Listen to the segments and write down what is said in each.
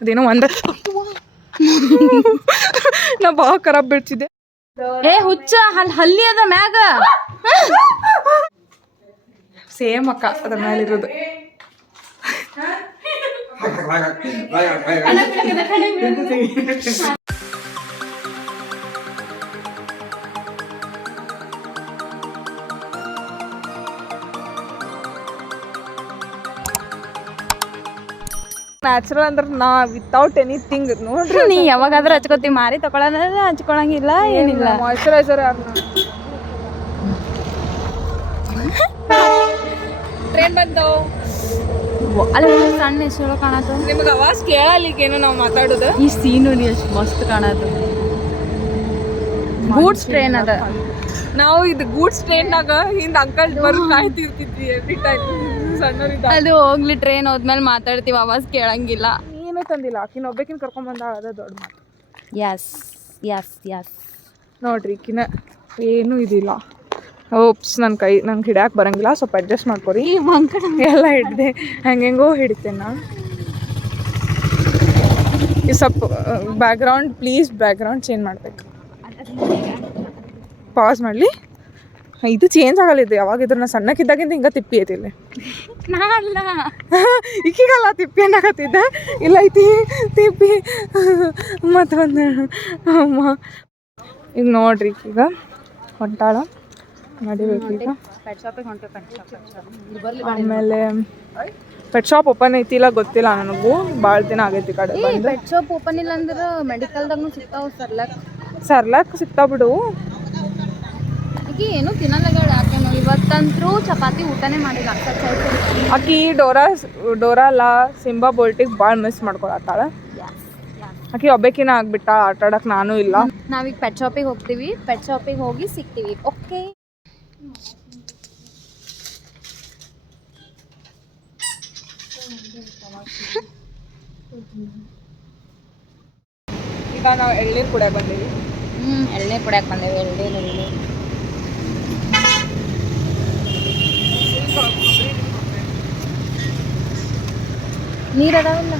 ಅದೇನೋ ಒಂದ ನಾ ಭಾಳ ಖರಾಬ್ ಬೀಳ್ತಿದ್ದೆ. ಏ ಹುಚ್ಚ ಹಲ್ಲಿ ಅದ ಮ್ಯಾಗ ಸೇಮ್ ಅಕ್ಕ ಅದ್ರ ಮೇಲಿರೋದು. ನ್ಯಾಚುರಲ್ ಅಂದ್ರೆ ನಾ ವಿತೌಟ್ ಎನಿಥಿಂಗ್ ನೋಡ್ರಿ. ನೀ ಯಾವಾಗಾದ್ರೂ ಹಚ್ಕೋತಿ, ಮಾರಿ ತಗೊಳೋದ್ರೆ ಹಚ್ಕೊಳಂಗಿಲ್ಲ ಏನಿಲ್ಲ. ಮಾಯ್ಶ್ಚರೈಸರ್ ಟ್ರೈನ್ ಬಂತು. ಅಲ್ಲಿ ಸಣ್ಣ ಎಷ್ಟು ಕಾಣತ್ತು ನಿಮ್ಗೆ ಅವಾಜ್ ಕೇಳಲಿಕ್ಕೇನು ನಾವು ಮಾತಾಡೋದು. ಈ ಸೀನ್ ನೋಡಿ ಎಷ್ಟು ಮಸ್ತ್ ಕಾಣತ್ತು. ಗೂಡ್ಸ್ ಟ್ರೈನ್ ಅದ. ನಾವು ಇದು ಗೂಡ್ಸ್ ಟ್ರೈನ್ನಾಗ ಹಿಂದೆ ಅಂಕಲ್ ಬರೋದು ಕಾಯ್ತಿರ್ತಿದ್ವಿ ಎವ್ರಿ ಟೈಮ್ ಸಣ್ಣರಿದ್ದ. ಅದು ಹೋಗ್ಲಿ, ಟ್ರೈನ್ ಹೋದ್ಮೇಲೆ ಮಾತಾಡ್ತೀವಿ, ಅವಾಜ್ ಕೇಳಂಗಿಲ್ಲ. ಏನೂ ತಂದಿಲ್ಲ, ಆಕಿನ ಒಬ್ಬಾಕಿನ ಕರ್ಕೊಂಡ್ ಬಂದಾಳ, ಅದ ದೊಡ್ಡ ಮಾತು. ಎಸ್ ಎಸ್ ಎಸ್ ನೋಡ್ರಿ ಈಕಿನ ಏನೂ ಇದಿಲ್ಲ. ಓಪ್ಸ್ ನಂಗೆ ಹಿಡ್ಯಾಕೆ ಬರಂಗಿಲ್ಲ, ಸ್ವಲ್ಪ ಅಡ್ಜಸ್ಟ್ ಮಾಡ್ಕೊರಿ. ಎಲ್ಲ ಹಿಡ್ದೆ ಹೆಂಗೆಂಗೋ ಹಿಡಿತೇನೆ ನಾನು. ಈ ಸ್ವಲ್ಪ ಬ್ಯಾಕ್ಗ್ರೌಂಡ್ ಪ್ಲೀಸ್, ಬ್ಯಾಕ್ಗ್ರೌಂಡ್ ಚೇಂಜ್ ಮಾಡ್ಬೇಕು. ಪಾಸ್ ಮಾಡಲಿ. ಇದು ಚೇಂಜ್ ಆಗಲಿದ್ದು ಯಾವಾಗಿದ್ರು ನಾ ಸಣ್ಣಕ್ಕಿದ್ದಾಗಿಂದ ಹಿಂಗೆ ತಿಪ್ಪಿ ಐತಿಲ್ಲ. ನಾನಲ್ಲ ಈಗೀಗಲ್ಲ ತಿಪ್ಪಿ ಅನ್ನಕತ್ತಿದ್ದೆ. ಇಲ್ಲ ಐತಿ ತಿಪ್ಪಿ ಮತ್ತೊಂದು ಅಮ್ಮ. ಈಗ ನೋಡ್ರಿ ಈಗ ಹೊಂಟಾಳ ನಡಿಬೇಕು. ಈಗ ಆಮೇಲೆ ಪೆಟ್ ಶಾಪ್ ಓಪನ್ ಐತಿಲ್ಲ ಗೊತ್ತಿಲ್ಲ ನನಗೂ, ಭಾಳ ದಿನ ಆಗೈತಿ ಕಡೆ ಬಂದು. ಪೆಟ್ ಶಾಪ್ ಓಪನ್ ಇಲ್ಲ ಅಂದ್ರೆ ಮೆಡಿಕಲ್ದಾಗೂ ಸಿಗ್ತಾವ. ಸರ್ಲಾಕ್ ಸಿಗ್ತಾವ ಬಿಡು. ಈಗ ಏನು ತಿನ್ನಲ್ಲ ಯಾಕೇನೋ. ಇವತ್ತಂತರೂ ಚಪಾತಿ ಊಟನೇ ಮಾಡಿಲ್ಲ. ಆಕಿ ಡೋರಾ ಅಲ್ಲ ಸಿಂಬಾ ಬೋಲ್ಟಿಗೆ ಭಾಳ ಮಿಸ್ ಮಾಡ್ಕೊಳತ್ತಾಳ. ಆಕಿ ಒಬ್ಬಾಕಿನ ಆಗ್ಬಿಟ್ಟ, ಆಟ ಆಡಕ್ಕೆ ನಾನು ಇಲ್ಲ. ನಾವೀಗ ಪೆಟ್ ಶಾಪಿಗೆ ಹೋಗ್ತೀವಿ, ಪೆಟ್ ಶಾಪಿಗೆ ಹೋಗಿ ಸಿಗ್ತೀವಿ. ಓಕೆ, ಈಗ ನಾವು ಎಳ್ನೀರು ಕುಡಿಯಕ್ಕೆ ಬಂದೀವಿ. ಎಳ್ನೀರು ಕುಡಿಯಕ್ಕೆ ಬಂದೇವಿ. ಎಳ್ನೀರು ನೀರು ಅದಾವಲ್ಲ,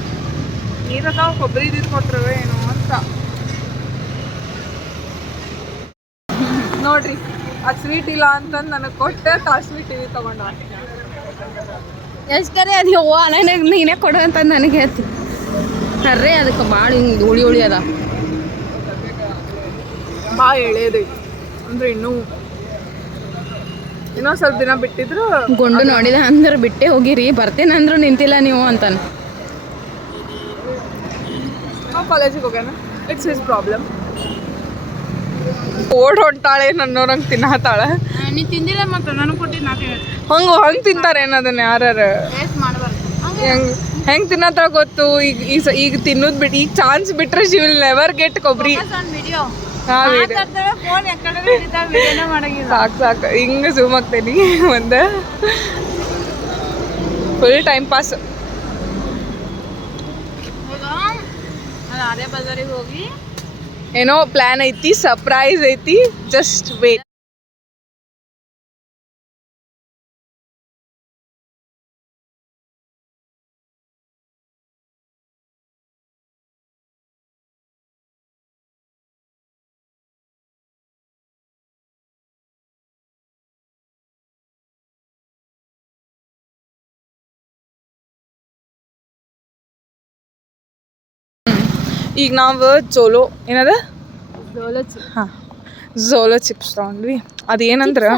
ನೀರದಾವ ಕೊಬ್ಬರಿ ಇದ್ದಿದ್ದು ಕೊಟ್ರವ ಏನು ಅಂತ ನೋಡ್ರಿ. ಅದು ಸ್ವೀಟ್ ಇಲ್ಲ ಅಂತಂದು ನನಗೆ ಕೊಟ್ಟೆ, ಸ್ವೀಟ್ ಇದು ತಗೊಂಡ. ಎಷ್ಟರೆ ಅದು ಹೂವು ನನಗೆ ನೀನೇ ಕೊಡು ಅಂತ ನನಗೆ ಹೇಳ್ತಿ. ಕರ್ರೆ ಅದಕ್ಕೆ ಭಾಳ ಹಿಂಗೆ ಉಳಿ ಅದ, ಭಾಳ ಎಳೆದೈತಿ. ಅಂದ್ರೆ ಇನ್ನೂ ಸ್ವಲ್ಪ ದಿನ ಬಿಟ್ಟಿದ್ರು ಗುಂಡು ನೋಡಿದ ಅಂದ್ರೆ ಬಿಟ್ಟೆ ಹೋಗಿರಿ, ಬರ್ತೇನಂದ್ರು ನಿಂತಿಲ್ಲ ನೀವು ಅಂತಾನೆ. ನಾವು ಕಾಲೇಜಿಗೆ ಹೋಗ್ಯಾನ, ಇಟ್ಸ್ ಹಿಸ್ ಪ್ರಾಬ್ಲಮ್. ಓಡ್ ಹೊಂಟಾಳೆ ನನ್ನೋರಂಗೆ ತಿನ್ನತ್ತಾಳ. ನೀ ತಿಂದಿಲ್ಲ ಮತ್ತೆ ನನಗೆ ಕೊಟ್ಟಿದ್ದು ನಾಕೆ ಹಂಗೆ ತಿಂತಾರೆ ಏನದನ್ನ ಯಾರು ಹೆಂಗೆ ತಿನ್ನತ್ತಾಳ ಗೊತ್ತು. ಈಗ ತಿನ್ನೋದು ಬಿಟ್ಟು ಈಗ ಚಾನ್ಸ್ ಬಿಟ್ರೆ ಶಿ ವಿಲ್ ನೆವರ್ ಗೆಟ್ ಕೊಬ್ಬರಿ. ಸಾಕು ಹಿಂಗೆ ಝೂಮ್ ಆಗ್ತೇನಿ. ಒಂದು ಫುಲ್ ಟೈಮ್ ಪಾಸ್. ಅದೇ ಬಜಾರಿಗೆ ಹೋಗಿ ಏನೋ ಪ್ಲಾನ್ ಐತಿ, ಸರ್ಪ್ರೈಸ್ ಐತಿ, ಜಸ್ಟ್ ವೇಟ್. ಈಗ ನಾವು ಏನದ ಝೋಲೋ ಚಿಪ್ಸ್ ತೊಗೊಂಡ್ವಿ. ಅದೇನಂದ್ರೆ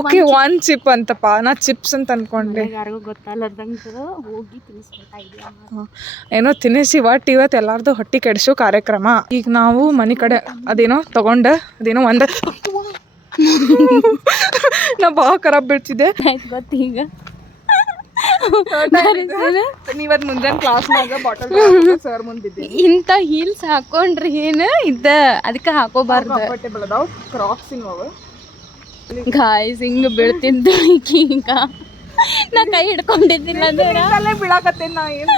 ಓಕೆ ಒನ್ ಚಿಪ್ ಅಂತಪ್ಪ, ನಾ ಚಿಪ್ಸ್ ಅಂತ ಅನ್ಕೊಂಡೆ. ಯಾರಿಗೂ ಗೊತ್ತಲ್ಲದಂಗೆ ಹೋಗಿ ತಿನ್ನಿಸ್ಬಿಡ್ತಾ ಇದೆಯಾ ಏನೋ ತಿನ್ನಿಸಿ ಒಟ್ಟು ಇವತ್ತು ಎಲ್ಲಾರ್ದು ಹೊಟ್ಟೆ ಕೆಡಿಸೋ ಕಾರ್ಯಕ್ರಮ. ಈಗ ನಾವು ಮನೆ ಕಡೆ ಅದೇನೋ ತಗೊಂಡೆ, ಅದೇನೋ ಒಂದು ನಾ ಭಾಳ ಖರಾಬ್ ಬೀಳ್ತಿದ್ದೆ ಗೊತ್ತು. ಈಗ ನೀವತ್ತು ಮುಂಜಾನೆ ಕ್ಲಾಸ್ನಾಗ ಬಾಟಲ್ ಸರ್ ಮುಂದಿದ್ದೆ. ಇಂಥ ಹೀಲ್ಸ್ ಹಾಕೊಂಡ್ರಿ ಏನು ಇದ್ದ, ಅದಕ್ಕೆ ಹಾಕೋಬಾರ್ದು. ಕಂಫರ್ಟೇಬಲ್ ಅದಾವ, ಕ್ರಾಕ್ಸ್ ಇನ್ವ ಗಾಯ್ಸ್. ಹಿಂಗೆ ಬೀಳ್ತಿದ್ದು ಈಗ ನಾ ಕೈ ಹಿಡ್ಕೊಂಡಿದ್ದಿಲ್ಲ ಅಂದ್ರೆ ಬೀಳಾಕತ್ತೇನೆ ನಾ. ಏನು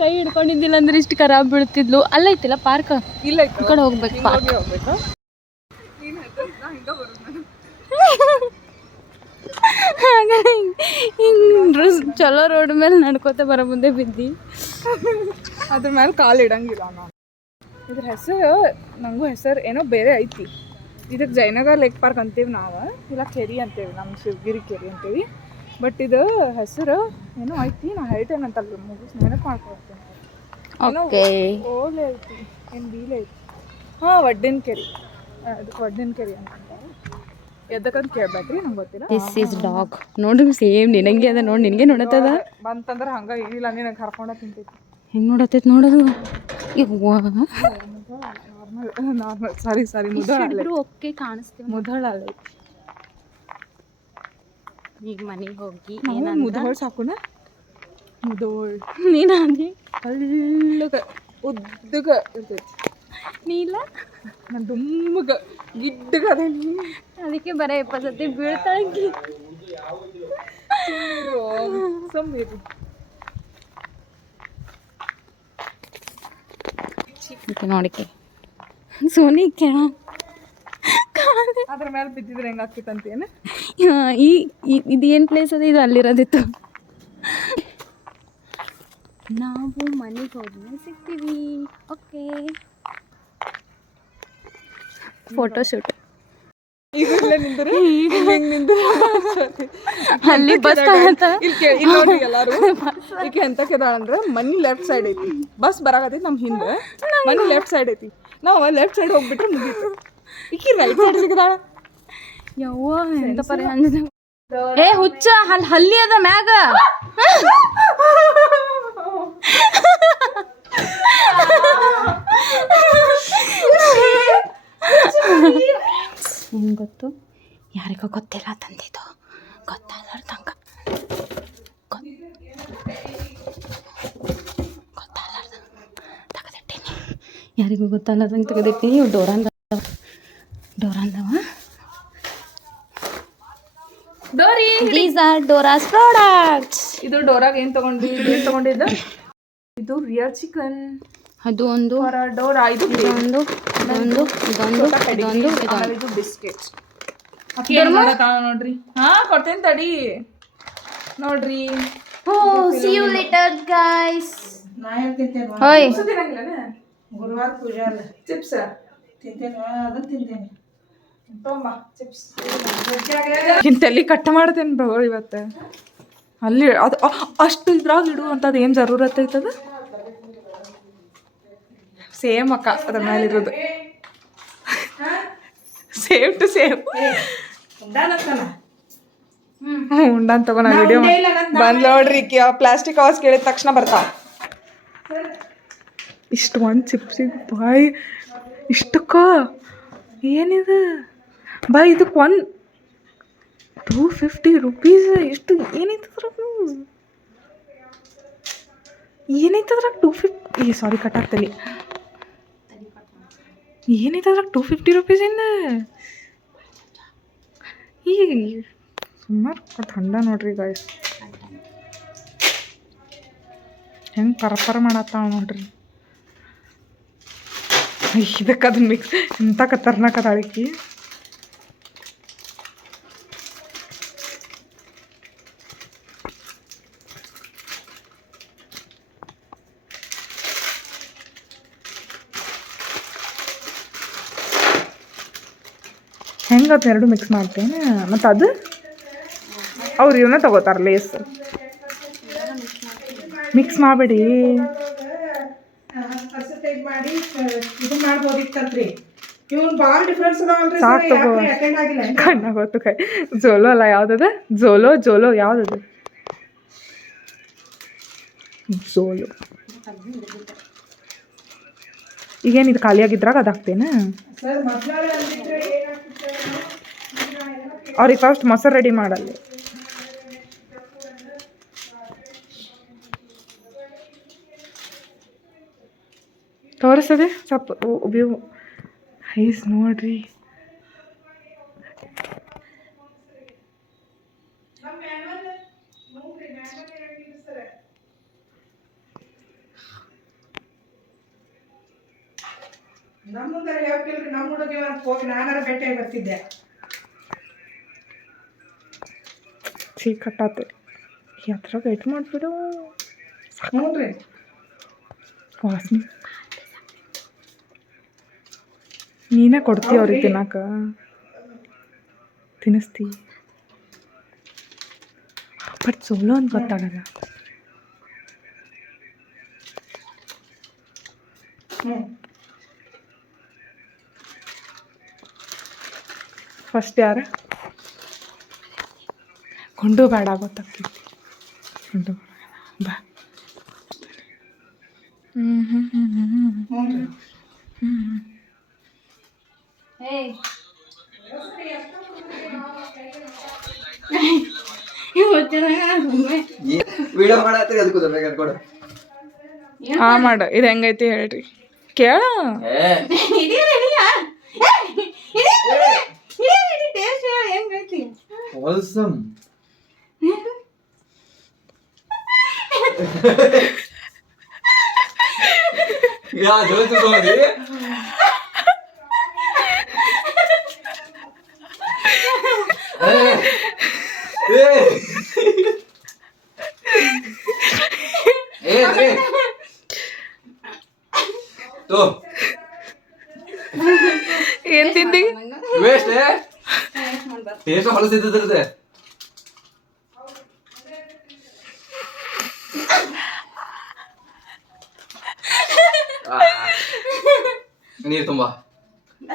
ಕೈ ಹಿಡ್ಕೊಂಡಿದ್ದಿಲ್ಲ ಅಂದ್ರೆ ಇಷ್ಟು ಖರಾಬ್ ಬೀಳ್ತಿದ್ಲು. ಅಲ್ಲೈತಿಲ್ಲ ಪಾರ್ಕ್, ಇಲ್ಲ ಈ ಕಡೆ ಹೋಗ್ಬೇಕು. ಪಾರ್ಕ್ ಹೋಗ್ಬೇಕು. ಹಿಂಗೆ ಚಲೋ ರೋಡ್ ಮೇಲೆ ನಡ್ಕೋತ ಬರೋ ಮುಂದೆ ಬಿದ್ದಿ. ಅದ್ರ ಮೇಲೆ ಕಾಲು ಇಡಂಗಿಲ್ಲ ನಾನು. ಇದ್ರ ಹೆಸರು ನನಗೂ ಹೆಸರು ಏನೋ ಬೇರೆ ಐತಿ. ಇದಕ್ಕೆ ಜಯನಗರ್ ಲೇಕ್ ಪಾರ್ಕ್ ಅಂತೀವಿ ನಾವು, ಇಲ್ಲ ಕೆರಿ ಅಂತೇವಿ, ನಮ್ಮ ಶಿವಗಿರಿ ಕೆರಿ ಅಂತೀವಿ. ಬಟ್ ಇದು ಹೆಸರು ಏನೋ ಐತಿ, ನಾ ಹೇಳ್ತೇನಂತಲ್ಲ ಮುಗಿಸ್ ನೆನಪು ಮಾಡ್ಕೊಳ್ತೇನೆ. ಓಲೆ ಐತಿ ಏನು ಬೀಲೆ ಐತಿ. ಹಾಂ, ವಡ್ಡಿನ ಕೆರಿ. ಅದಕ್ಕೆ ವಡ್ಡಿನ ಕೆರಿ ಅಂತ ಎದಕ್ಕಂತ ಕೇಳ್ಬೇಕ್ರಿ, ನಂಗೆ ಗೊತ್ತಿಲ್ಲ. This is dog. ನೋಡ್ರಿ ಸೇಮ್ ನಿನಗೆ ಅದ, ನೋಡಿ ನಿನಗೆ ನೋಡತ್ತದ ಬಂತಂದ್ರೆ ಹಂಗೆ ಏನಿಲ್ಲ, ನೀನು ಕರ್ಕೊಂಡ ತಿಂತೈತಿ. ಹೆಂಗೆ ನೋಡತ್ತೈತಿ ನೋಡೋದು. ನಾರ್ಮಲ್ ಸಾರಿ ಮುದಳ ಓಕೆ ಕಾಣಿಸ್ತೀವಿ. ಮುದಳ ಈಗ ಮನೆಗೆ ಹೋಗಿ ಮುದೋಳ್ ಸಾಕುನ. ಮುದೋಳ್ ನೀನು ಅದೇ ಹಳ್ಳಗ ಉದ್ದಗ ಇರ್ತೈತಿ. ನೀಲ್ಲ ನಾನು ದುಮ್ಮಗ ಗಿಡ್ಡಗ ಅದೇನಿ, ಅದಕ್ಕೆ ಬರ 20 ಸತಿ ಬೀಳ್ತಾಗಿ ನೋಡಿಕೆ ಸೋನಿ ಕೇಳ ಅದ್ರ ಮೇಲೆ ಬಿದ್ದಿದ್ರೆ ಹೆಂಗೆ ಆಗ್ತಿತ್ತಂತೇನು. ಇದು ಏನು ಪ್ಲೇಸ್ ಅದ, ಇದು ಅಲ್ಲಿರೋದಿತ್ತು. ನಾವು ಮನೆಗೆ ಹೋದ್ಮೇಲೆ ಸಿಗ್ತೀವಿ. Okay, photoshoot. ಅಲ್ಲಿ ಬಸ್ ನೋಡ್ರಿ ಎಲ್ಲಾರು. ಈಕೆ ಎಂತ ಕೆದಾಳಂದ್ರೆ ಮನಿ ಲೆಫ್ಟ್ ಸೈಡ್ ಐತಿ, ಬಸ್ ಬರಾಕತ್ತೈತಿ ನಮ್ಮ ಹಿಂದೆ, ಮನಿ ಲೆಫ್ಟ್ ಸೈಡ್ ಐತಿ. ನಾವು ಲೆಫ್ಟ್ ಸೈಡ್ ಹೋಗ್ಬಿಟ್ರೆ ಮುಗೀತು. ಈಕಿ ರೈಟ್ ಸೈಡ್ ಸಿಗದಾಳ. ಯವ್ವ ಎಂತ ಪರಿ ಅಂದಿದೆ. ಏ ಹುಚ್ಚ, ಹಲ್ಲಿ ಅದ ಮ್ಯಾಗ. ಏನು ಗೊತ್ತು, ಯಾರಿಗೂ ಗೊತ್ತಿಲ್ಲ ತಂದಿದ್ದು, ಗೊತ್ತಾಗ್ಲಾರ್ದಂಗ ತೆಗೆದಿಟ್ಟೀನಿ. ಯಾರಿಗೂ ಗೊತ್ತಾಗ್ಲಾರ್ದಂಗೆ ತೆಗೆದಿಟ್ಟೀನಿ. ಇವು ಡೋರಾಂದವ. ಡೋರಿ, ದೀಸ್ ಆರ್ ಡೋರಾಸ್ ಪ್ರಾಡಕ್ಟ್ಸ್. ಇದು ಡೋರಾಗ ಏನು ತಗೊಂಡಿದ್ದ, ಇದು ರಿಯಲ್ ಚಿಕನ್. ಅದು ಒಂದು ಡೋರಾ. ಇದೊಂದು ಬಿಸ್ಕೆಟ್ ನೋಡ್ರಿ. ಹಾ, ಕೊಡ್ತೇನೆ ತಡಿ ನೋಡ್ರಿ. See you later guys. ಗುರುವಾರ ಪೂಜಾ ಅಲ್ಲ. ಚಿಪ್ಸ್ ತಿಂತೇನೆ, ಅದನ್ನ ತಿಂತೇನೆ. ಇಂತೆಲ್ಲಿ ಕಟ್ ಮಾಡ್ತೇನೆ ಬ್ರೋ ಇವತ್ತು. ಅಲ್ಲಿ ಅದು ಅಷ್ಟು ಇದ್ರಾಗ ಇಡುವಂಥದ್ದು ಏನು ಜರೂರತ್ ಐತದ. ಸೇಮ್ ಅಕ್ಕ ಅದ್ರ ಮೇಲಿರೋದು, ಸೇಮ್ ಟು ಸೇಮ್. ಉಂಡಾನ್ ತಗೋ. ನಾ ವಿಡಿಯೋ ಬಂದ್ ನೋಡ್ರಿ. ಪ್ಲಾಸ್ಟಿಕ್ ಅವಾಜ್ ಕೇಳಿದ ತಕ್ಷಣ ಬರ್ತಾವ. ಇಷ್ಟು ಒಂದು ಚಿಪ್ಸಿಗೆ ಬಾಯ್ ಇಷ್ಟಕ್ಕ ಏನಿದೆ ಬಾಯ್, ಇದಕ್ಕೆ 250 ರೂಪೀಸ್. ಎಷ್ಟು ಏನೈತದ್ರಾಗ 250. ಸಾರಿ, ಕಟ್ ಆಗ್ತಲಿ. ಏನೈತದ್ರಾಗ 250 ರೂಪೀಸಿಂದ. ಈಗ ಸುಮಾರು ಥಂಡ ನೋಡ್ರಿ ಗಾಯ್ಸ್, ಹೆಂಗೆ ಪರಪರ ಮಾಡತ್ತಾವ ನೋಡ್ರಿ. ಇದಕ್ಕೆ ಅದನ್ನ ಮಿಕ್ಸ್ ಇಂಥ ಖತರ್ನಾಕ್ ಅದಾಳಿಕಿ. ಹೆಂಗೆ ಅದು ಎರಡು ಮಿಕ್ಸ್ ಮಾಡ್ತೇನೆ. ಮತ್ತು ಅದು ಅವ್ರು ಇವನ್ನ ತಗೋತಾರೆ, ಲೇಸ್. ಮಿಕ್ಸ್ ಮಾಡಬೇಡಿ. ಮಾಡಿ ಇದು ಮಾಡ್ಬೋದಿತ್ತಲ್ರಿ. ಇವ್ನು ಭಾಳ ಡಿಫ್ರೆನ್ಸ್ ಅದಾವಲ್ರಿ. ಸಾಕು ತಗೋ, ಕಣ್ಣಾಗ ಗೊತ್ತು. ಕೈ ಜೋಲೋ ಅಲ್ಲ, ಯಾವುದದ ಜೋಲೋ ಯಾವುದದು, ಜೋಲೋ. ಈಗೇನು ಇದು ಖಾಲಿಯಾಗಿದ್ರಾಗ ಅದಾಗ್ತೇನೆ. ಅವ್ರಿಗೆ ಫಸ್ಟ್ ಮೊಸರು ರೆಡಿ ಮಾಡಲ್ಲಿ. ತೋರಿಸ್ತದೆ ಸ್ವಲ್ಪ ವ್ಯೂ ಐಸ್ ನೋಡ್ರಿ. ನಮ್ಮ ಮುಂದೆ ಹೇಳ್ತಿಲ್ರಿ, ನಮ್ಮ ಹುಡುಗಿ ಹೋಗಿ ನಾನಾರ ಭೇಟಿಯಾಗಿ ಬರ್ತಿದ್ದೆ. ಕಟ್ಟಾತೆ ಎತ್ರಾಗ ಇಟ್ಟು ಮಾಡಿಬಿಡು. ಹ್ಞೂ ರೀ, ವಾಸನೆ ನೀನೇ ಕೊಡ್ತೀಯ ಅವ್ರಿಗೆ ತಿನ್ನಾಕ ತಿನ್ನಿಸ್ತಿ ಬಟ್ ಸೋಲೋ ಅಂತ ಗೊತ್ತಾಗಲ್ಲ. ಫಸ್ಟ್ ಯಾರ ಕೊಂಡು ಬೇಡ ಗೊತ್ತಾಗ್ತೈತಿ. ಕೊಂಡು ಬಾ. ಮಾಡ ಇದು ಹೆಂಗೈತಿ ಹೇಳ್ರಿ ಕೇಳ. ಏನ್ ತಿಂದಿ? Waste taste ಹೊಲಸಿದ್ದಿರುತ್ತೆ. ನೀರು ತುಂಬಾ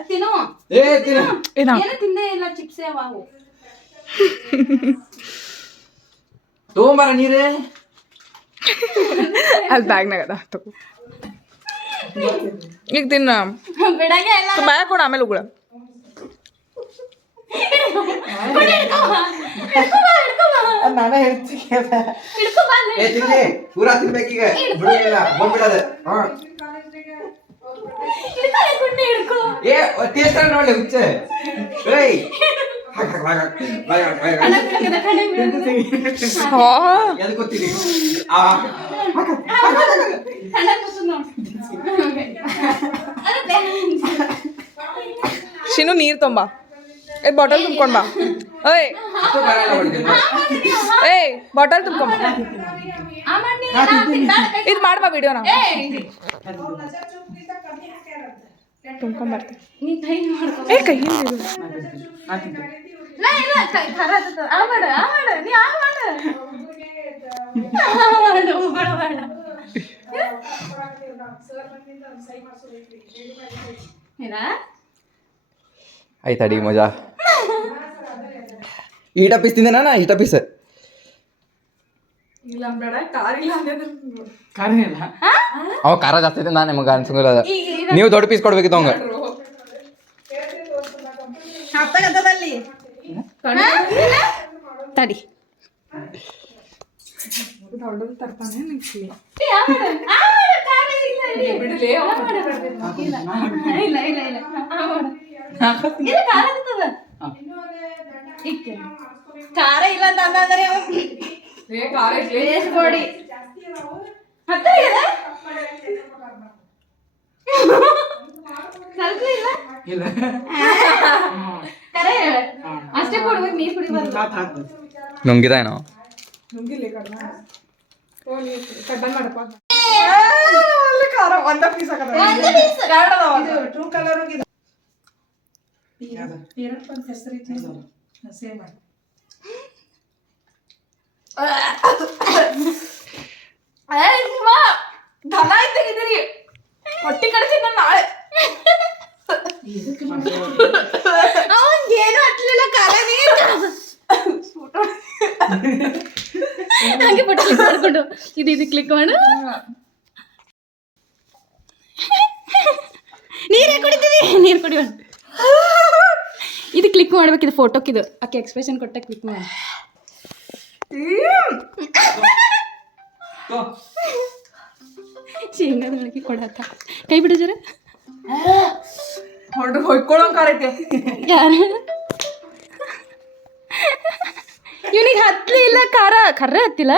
ತಿನ್ನು. ತಿಂದೇ ಇಲ್ಲ ಚಿಪ್ಸ್ ಯಾವು ತಗೊಂಬಾರ ನೀರೇ ಅಲ್ಲಿ ಬ್ಯಾಗ್ನಾಗ ಅದ ತಗೋ. ಈಗ ತಿನ್ನ ಬಾಯ ಕೊಡ ಆಮೇಲೆ ಉಗುಳ. ನಾನೇ ಹೇಳ್ತೀನಿ ಪೂರಾ ತಿನ್ಬೇಕೀಗ ಬಿಡೋದಿಲ್ಲ ಬಂದ್ಬಿಡೋದು. ಟೇಸ್ಟ್ ನೋಡ್ಲಿ ಹುಚ್ಚೆ. ಎದ್ ಗೊತ್ತೀರಿ ಶಿನು ನೀರು ತೊಂಬ. ಬಾಟಲ್ ತುಂಬ್ಕೊಂಡ್ ಬಾ. ಏಯ್ ಏಯ್ ಬಾಟಲ್ ತುಂಬ್ಕೊಂಬ. ಇದು ಮಾಡ್ಬಾ ವಿಡಿಯೋನ ತುಂಬ್ಕೊಂಬರ್ತೀನಿ. ಏ ಕೈಯಿಂದ ಆಯ್ತು ಅಡಿಗೆ ಮಜಾ. ಈಟ ಪೀಸ್ ತಿಂದೆ ನಾನು ಈಟ ಪೀಸ್ ಅವ ಖಾರ ಜಾಸ್ತಿ ಇದೆ. ನಾನು ನಿಮಗೆ ಅನ್ಸಂಗಿಲ್ಲ. ನೀವು ದೊಡ್ಡ ಪೀಸ್ ಕೊಡ್ಬೇಕಿತ್ತು ಅವಂಗ. ತಡಿ ಖಾರ ಇಲ್ಲ ಅಂತಂದ್ರೆ ಕೊಡಿ. ಅಷ್ಟೇ ಕೊಡ್ಬೇಕು. ನೀರು ಕುಡಿಬಾರ್ದು. ನುಂಗಿದ ಏನೋ ಟ್ರೂ ಕಲರ್ ಸೇಮ್ ದನ ತೆಗಿದಿರಿ ಹೊಟ್ಟಿ ಕಡಿಸಿ ನಾನು ನಾಳೆ ಅವನ್ಗೇನು ಹತ್ಲಿಲ್ಲ ಖಾರ ನೀರು ಹಂಗೆ ಪಟ್ಟು ಕ್ಲಿಕ್ ಮಾಡ್ಕೊಂಡು ಇದು ಕ್ಲಿಕ್ ಮಾಡು. ನೀರೇ ಕುಡಿತೀವಿ. ನೀರು ಕುಡಿಯೋಣ. ಇದು ಕ್ಲಿಕ್ ಮಾಡ್ಬೇಕು. ಇದು ಫೋಟೋಕ್ಕಿದು ಆಕೆ ಎಕ್ಸ್ಪ್ರೆಷನ್ ಕೊಟ್ಟ ಕ್ಲಿಕ್ ಮಾಡಿ. ಶೇಂಗಾದ ಒಳಗೆ ಕೊಡತ್ತ ಕೈ ಬಿಡು ಜರ. ಹೊಯ್ಕೊಳ್ಳೋಂಕಾರ ಐತೆ ಯಾರು ಇವನಿಗೆ ಹತ್ಲಿ ಇಲ್ಲ ಖಾರ. ಕರ್ರೆ ಹತ್ತಿಲ್ಲ,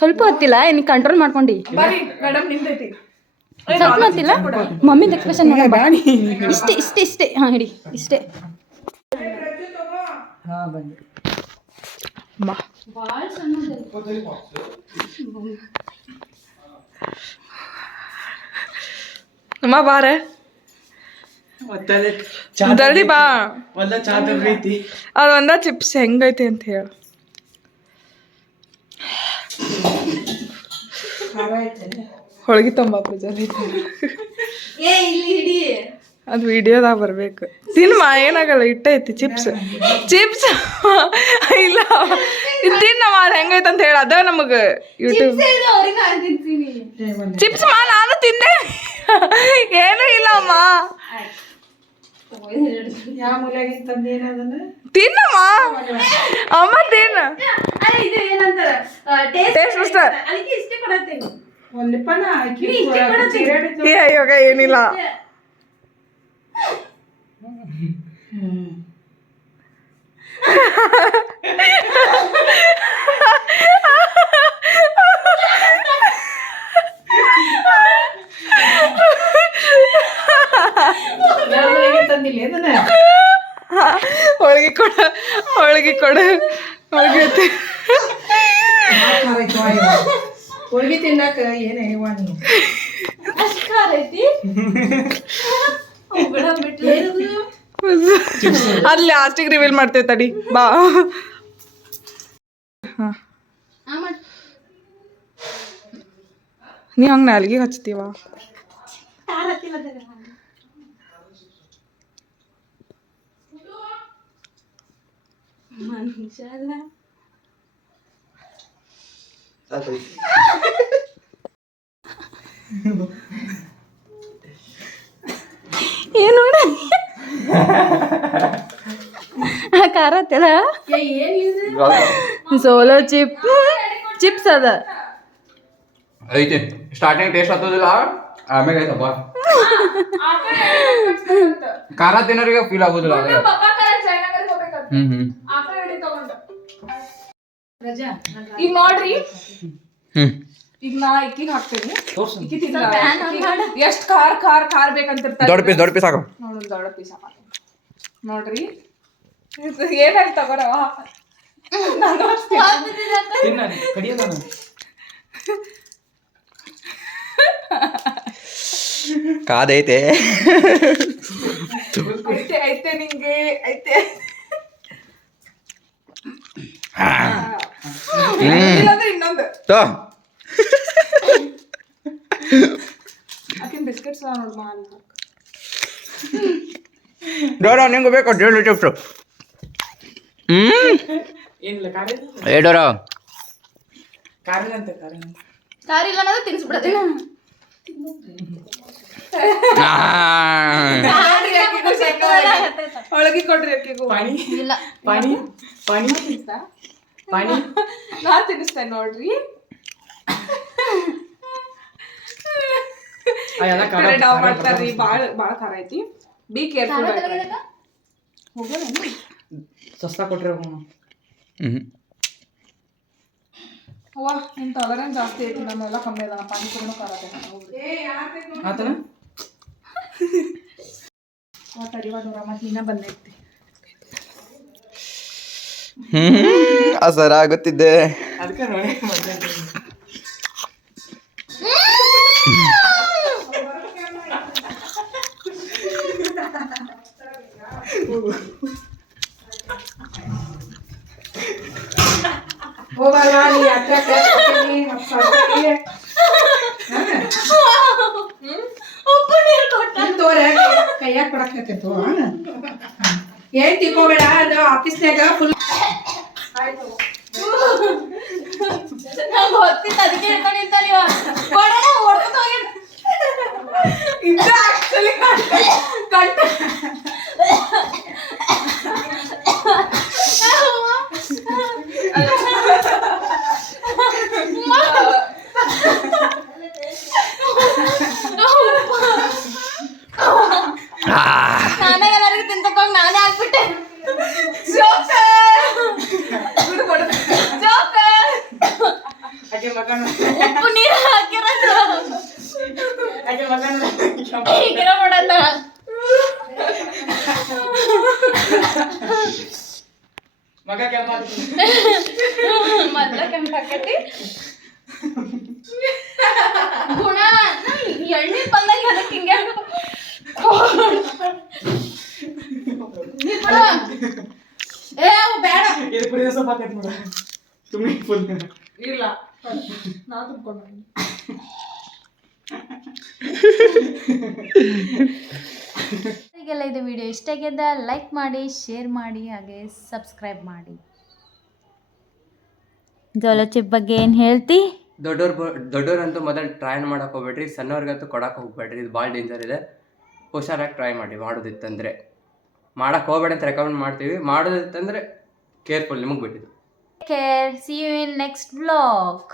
ಸ್ವಲ್ಪ ಹತ್ತಿಲ್ಲ. ನೀ ಕಂಟ್ರೋಲ್ ಮಾಡ್ಕೊಂಡು ಮೇಡಮ್ ನಿಂದೈತಿ. ಸ್ವಲ್ಪ ಹತ್ತಿಲ್ಲ. ಮಮ್ಮಿದ ಎಕ್ಸ್ಪ್ರೆಷನ್ ಇಷ್ಟೇ ಇಷ್ಟೇ ಇಷ್ಟೇ. ಹಾಂ ಹಿಡಿ ಇಷ್ಟೇ. ಭಾಳ ಸಣ್ಣ ಅಮ್ಮ ಬಾರೆ ಜಲ್ದಿ ಬಾ ಅದು ಒಂದ ಚಿಪ್ಸ್ ಹೆಂಗೈತಿ ಅಂತ ಹೇಳ ಹೋಳ್ಗಿ ತಂಬಾಕು ಜಲ್ದಿ ಅದು ವಿಡಿಯೋದಾಗ ಬರ್ಬೇಕು ತಿನ್ಮ ಏನಾಗಲ್ಲ ಇಟ್ಟೈತಿ ಚಿಪ್ಸ್ ಚಿಪ್ಸ್ ಇಲ್ಲ ತಿನ್ನಮ್ಮ ಅದು ಹೆಂಗೈತೆ ಅಂತ ಹೇಳ ಅದ ನಮಗೆ ಯೂಟ್ಯೂಬ್ ಚಿಪ್ಸ್ ಮಾ ನಾನು ತಿಂದೆ ಏನೂ ಇಲ್ಲ ಅಮ್ಮ ಯಾವ ಮೂಲೆಯಾಗಿಂದ ತಂದೇನ ಅದನ್ನ ತಿನ್ನಮ್ಮ ಅಮ್ಮ ತಿನ್ನ ಟೇಸ್ಟ್ ಬುಸ್ಟರ್ ಒಲ್ಲಿಪ್ಪನ ಇವಾಗ ಏನಿಲ್ಲ ತಂದಿಲ್ಲ ಅದನ್ನ ಹೋಳಿಗೆ ಕೊಡ ಹೋಳಿಗೆ ಕೊಡ ಹೋಳಿಗೆ ಹೋಳಿಗೆ ತಿನ್ನಾಕ ಏನೇ ನೀವು ಅದು ಲಾಸ್ಟಿಗೆ ರಿವೀಲ್ ಮಾಡ್ತೇವೆ ತಡಿ ಬಾ ನೀ ಹಂಗೆ ನಾಲ್ಗೆ ಹಚ್ತೀವ ಏನು ಖಾರ ಹತ್ತದ ಸೋಲೋ ಚಿಪ್ಸ್ ಅದ ಐತಿ ಸ್ಟಾರ್ಟಿಂಗ್ ಟೇಸ್ಟ್ ಹತ್ತೋದಿಲ್ಲ ಆಮೇಲೆ ಐತಪ್ಪ ಖಾರ ತಿನ್ನೋರಿಗೆ ಫೀಲ್ ಆಗೋದಿಲ್ಲ ಈಗ ನೋಡ್ರಿ ಹ್ಮ್ ಈಗ ನಾ ಇಕ್ಕಿಗೆ ಹಾಕ್ತೇನೆ ಎಷ್ಟು ಖಾರ ಖಾರ ಖಾರ ಬೇಕಂತಿರ್ತಾರೆ ದೊಡ್ಡ ಪೀಸ್ ಹಾಕು ನೋಡು ದೊಡ್ಡ ಪೀಸ್ ನೋಡ್ರಿ ಏನಾಯ್ತು ತಗೋರವ ಕಾದೈತೆ ಐತೆ ಐತೆ ನಿಂಗೆ ಐತೆ ಇಲ್ಲಾಂದ್ರೆ ಇನ್ನೊಂದು ತೋ ಆಕಿನ ಬಿಸ್ಕೆಟ್ಸ್ ನೋಡ್ ಮಾಲ್ ಡೋರ ನಿಂಗೆ ಬೇಕು ಜೇನು ಚಿಪ್ಸು ಏ ಡೋರ ಖಾರ ಇಲ್ಲ ಅನ್ನೋದು ತಿನ್ಸ್ಬಿಡತ್ತೆ ಒಳಗೆ ಕೊಡ್ರಿ ಅಕ್ಕಿಗೂ ಇಲ್ಲ ನಾ ತಿನ್ನಿಸ್ತೇನೆ ನೋಡ್ರಿ ಡಾವ್ ಮಾಡ್ತಾರ್ರಿ ಬಾಳ ಖಾರ ಐತಿ ಬಿ ಕೇರ್ಫುಲ್ ಹೋಗೋಣ ಸಸ್ತಾ ಕೊಟ್ರೆ ಅವ್ವ ನಿನ್ ಟಾಲರೆನ್ಸ್ ಜಾಸ್ತಿ ಐತಿ ನಮ್ಮೆಲ್ಲ ಕಮ್ಮಿ ಅದ ಪಾನಿಪುರಿನೂ ಖಾರ ಆತನ ತಡಿವ ನೂರಮ್ಮ ನೀನ ಬಂದೈತಿ ಸರ ಆಗುತ್ತಿದ್ದೆ ಅದಕ್ಕೆ ನೋಡಿ ಹೋಗಲ್ಲ ನೀ ಅಕ್ಕ ಕೈಯಾಗ ಕೊಡಕತ್ತೈತು ಏನ್ ತಿಳ್ಕೊಬೇಡ ಅದು ಆಫೀಸ್ನಾಗ ಫುಲ್ ಗೊತ್ತಿತ್ತು ಅದಕ್ಕೆ ಹೇಳ್ಕೊಂಡು ನಿಂತಾನೆ ಹೊಡ್ಕೊತ ಹೋಗ್ಯಾನ ಇದು ಆಕ್ಚುಲಿ ಕಂಟ ನಾನೇ ಎಲ್ಲರಿಗೂ ತಿಂತಕ್ಕೋಗಿ ನಾನೇ ಹಾಕ್ಬಿಟ್ಟೆ ಉಪ್ಪು ನೀರು ಹಾಕಿರೋದು ಹೀಗಿರೋ ಮಾಡಲ್ಲ ಮೊದ್ಲ ಕೆಂಪು ಹಾಕೈತಿ ಗುಣ ಎಣ್ಣೆ ಬಂದಾಗ ಅದಕ್ಕೆ ಹಿಂಗೆ ಏ ಅವು ಬೇಡ ಇದು ಕುಡಿಯೋ ಸ್ವಲ್ಪ ಹಾಕೈತೆ ನೋಡ ಸುಮ್ಮನೆ ಫುಲ್ ಇಲ್ಲ ನಾ ತುಂಬ್ಕೊಂಡು ಈಗೆಲ್ಲ ಇದು ವಿಡಿಯೋ ಇಷ್ಟ ಆಗ್ಯದ ಲೈಕ್ ಮಾಡಿ ಶೇರ್ ಮಾಡಿ ಹಾಗೆ ಸಬ್ಸ್ಕ್ರೈಬ್ ಮಾಡಿ ಜೋಳ ಚಿಪ್ ಬಗ್ಗೆ ಏನು ಹೇಳ್ತಿ ದೊಡ್ಡವ್ರಂತೂ ಮೊದಲು ಟ್ರೈ ಮಾಡಕ್ಕೆ ಹೋಗ್ಬೇಡ್ರಿ, ಸಣ್ಣವ್ರಿಗಂತೂ ಕೊಡಕ್ಕೆ ಹೋಗ್ಬೇಡ್ರಿ. ಇದು ಭಾಳ ಡೇಂಜರ್ ಇದೆ. ಹುಷಾರಾಗಿ ಟ್ರೈ ಮಾಡಿ. ಮಾಡೋದಿತ್ತಂದರೆ ಮಾಡಕ್ಕೆ ಹೋಗ್ಬೇಡ ಅಂತ ರೆಕಮೆಂಡ್ ಮಾಡ್ತೀವಿ. ಮಾಡೋದಿತ್ತಂದರೆ ಕೇರ್ಫುಲ್, ನಿಮಗೆ ಬಿಟ್ಟಿದ್ದು. Care, see you in next vlog.